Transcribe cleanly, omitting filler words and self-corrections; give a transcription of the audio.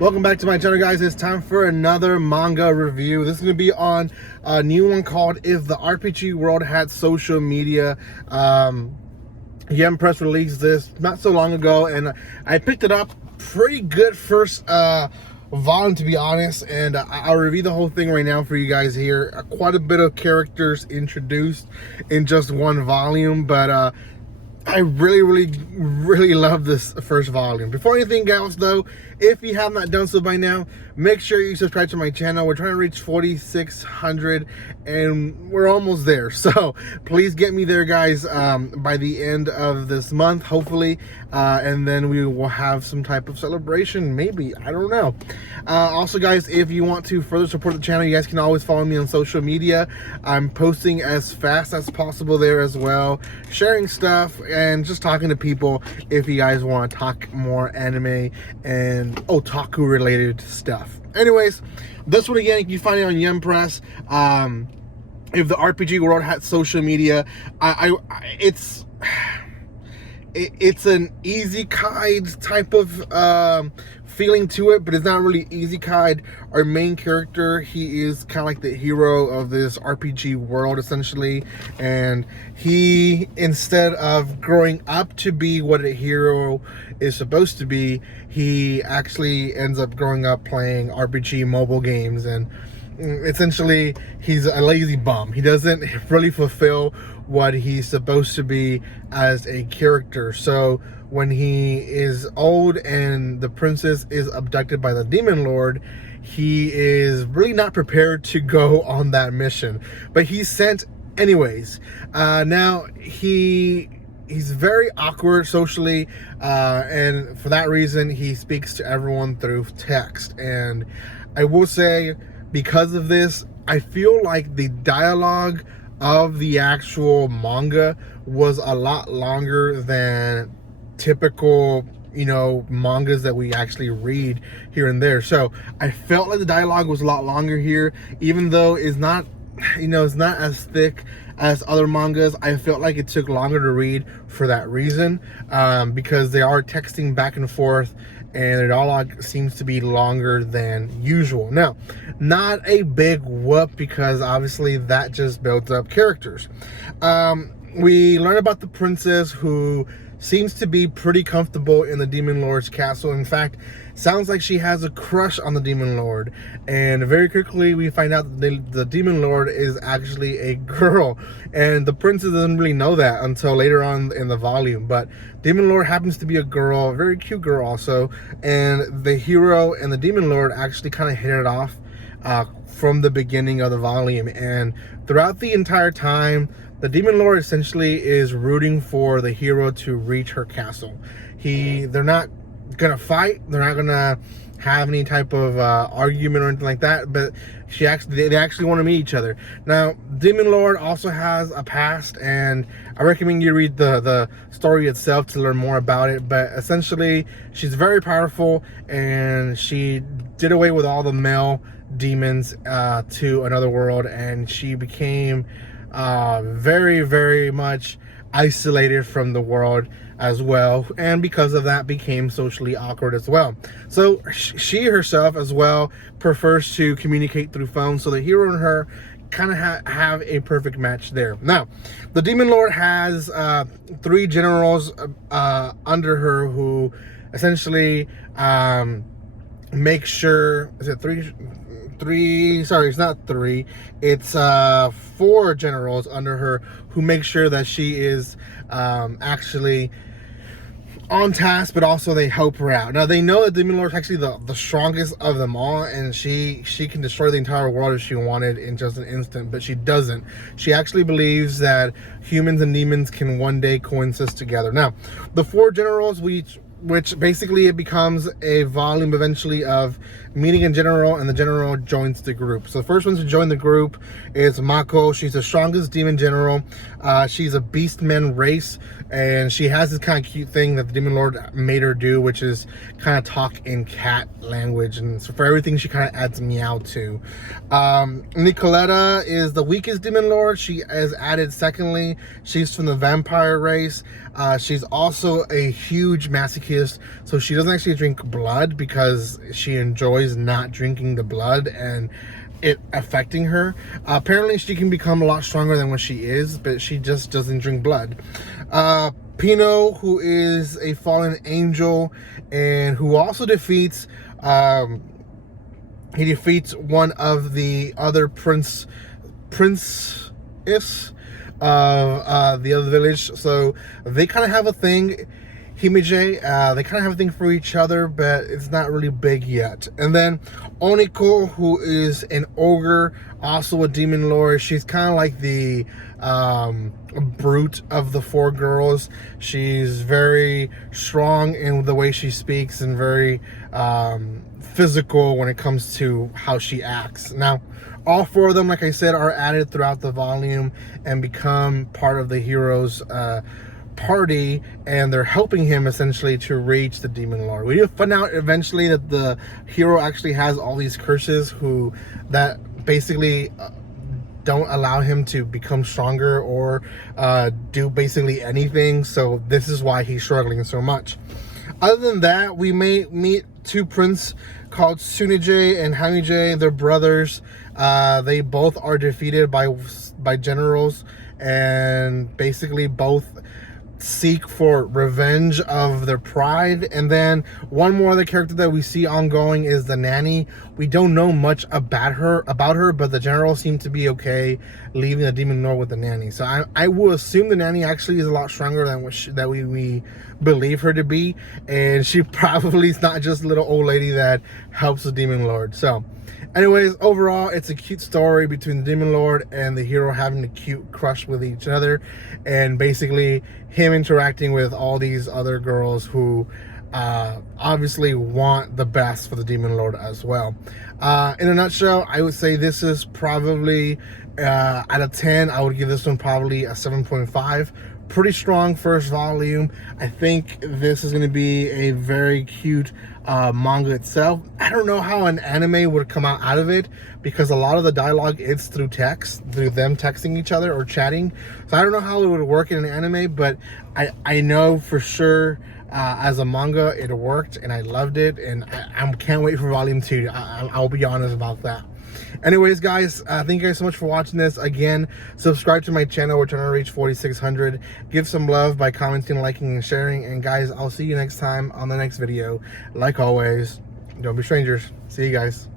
Welcome back to my channel, guys. It's time for another manga review. This is going to be on a new one called If the RPG World Had Social Media. Yen Press released this not so long ago, and I picked it up. Pretty good first volume, to be honest, and I'll review the whole thing right now for you guys here. Quite a bit of characters introduced in just one volume, but I really love this first volume. Before anything else though, if you have not done so by now, make sure you subscribe to my channel. We're trying to reach 4,600 and we're almost there. So please get me there, guys, by the end of this month, hopefully. And then we will have some type of celebration, maybe, I don't know. Also, guys, if you want to further support the channel, you guys can always follow me on social media. I'm posting as fast as possible there as well, sharing stuff and just talking to people if you guys want to talk more anime and otaku related stuff. Anyways, this one again, you can find it on Yen Press. If the RPG World had social media, it's an isekai type of feeling to it, but it's not really isekai. Our main character, he is kind of like the hero of this RPG world, essentially, and he, instead of growing up to be what a hero is supposed to be, he actually ends up growing up playing RPG mobile games, and essentially he's a lazy bum. He doesn't really fulfill what he's supposed to be as a character. So when he is old and the princess is abducted by the demon lord, he is really not prepared to go on that mission, but he's sent anyways. Now he's very awkward socially, and for that reason he speaks to everyone through text. And I will say, because of this, I feel like the dialogue of the actual manga was a lot longer than typical, mangas that we actually read here and there. So I felt like the dialogue was a lot longer here, even though it's not, it's not as thick as other mangas. I felt like it took longer to read for that reason, because they are texting back and forth, and the dialogue seems to be longer than usual. Now, not a big whoop, because obviously that just builds up characters. We learn about the princess, who seems to be pretty comfortable in the demon lord's castle. In fact, sounds like she has a crush on the demon lord, and very quickly we find out that the demon lord is actually a girl, and the princess doesn't really know that until later on in the volume. But demon lord happens to be a girl, a very cute girl also, and the hero and the demon lord actually kind of hit it off from the beginning of the volume. And throughout the entire time, the demon lord essentially is rooting for the hero to reach her castle. They're not gonna fight, they're not gonna have any type of argument or anything like that, but they actually want to meet each other. Now, demon lord also has a past, and I recommend you read the story itself to learn more about it. But essentially, she's very powerful, and she did away with all the male demons to another world, and she became very much isolated from the world as well, and because of that became socially awkward as well. So she herself as well prefers to communicate through phone, so the hero and her kind of have a perfect match there. Now, the demon lord has 3 generals under her, who essentially make sure, is it three, sorry, it's not 3, it's 4 generals under her, who make sure that she is actually on task, but also they help her out. Now, they know that demon lord is actually the strongest of them all, and she can destroy the entire world if she wanted in just an instant, but she doesn't. She actually believes that humans and demons can one day coexist together. Now, the 4 generals, which basically it becomes a volume eventually of meeting a general, and the general joins the group. So the first one to join the group is Mako. She's the strongest demon general. She's a beastman race, and she has this kind of cute thing that the demon lord made her do, which is kind of talk in cat language, and so for everything she kind of adds meow to. Nicoletta is the weakest demon lord. She is added secondly. She's from the vampire race. She's also a huge masochist masochist, so she doesn't actually drink blood because she enjoys not drinking the blood and it affecting her. Apparently she can become a lot stronger than what she is, but she just doesn't drink blood. Pino, who is a fallen angel and who also defeats he defeats one of the other princess of the other village, so they kind of have a thing. Himije, they kind of have a thing for each other, but it's not really big yet. And then Oniko, who is an ogre, also a demon lord. She's kind of like the brute of the 4 girls. She's very strong in the way she speaks and very physical when it comes to how she acts. Now, all 4 of them, like I said, are added throughout the volume and become part of the hero's party, and they're helping him essentially to reach the demon lord. We do find out eventually that the hero actually has all these curses that basically don't allow him to become stronger or do basically anything, so this is why he's struggling so much. Other than that, we may meet 2 princes called Tsunade and Hamije. They're brothers. They both are defeated by generals, and basically both seek for revenge of their pride. And then one more other character that we see ongoing is the nanny. We don't know much about her, but the general seemed to be okay leaving the demon lord with the nanny. So I will assume the nanny actually is a lot stronger than what we believe her to be, and she probably is not just a little old lady that helps the demon lord. So anyways, overall, it's a cute story between the demon lord and the hero having a cute crush with each other, and basically him interacting with all these other girls who obviously want the best for the demon lord as well. In a nutshell, I would say this is probably out of 10, I would give this one probably a 7.5. Pretty strong first volume. I think this is going to be a very cute manga itself. I don't know how an anime would come out of it, because a lot of the dialogue is through text, through them texting each other or chatting. So I don't know how it would work in an anime, but I know for sure as a manga it worked, and I loved it, and I can't wait for volume 2. I'll be honest about that. Anyways, guys, thank you guys so much for watching this. Again, subscribe to my channel. We're trying to reach 4,600. Give some love by commenting, liking, and sharing. And guys, I'll see you next time on the next video. Like always, don't be strangers. See you guys.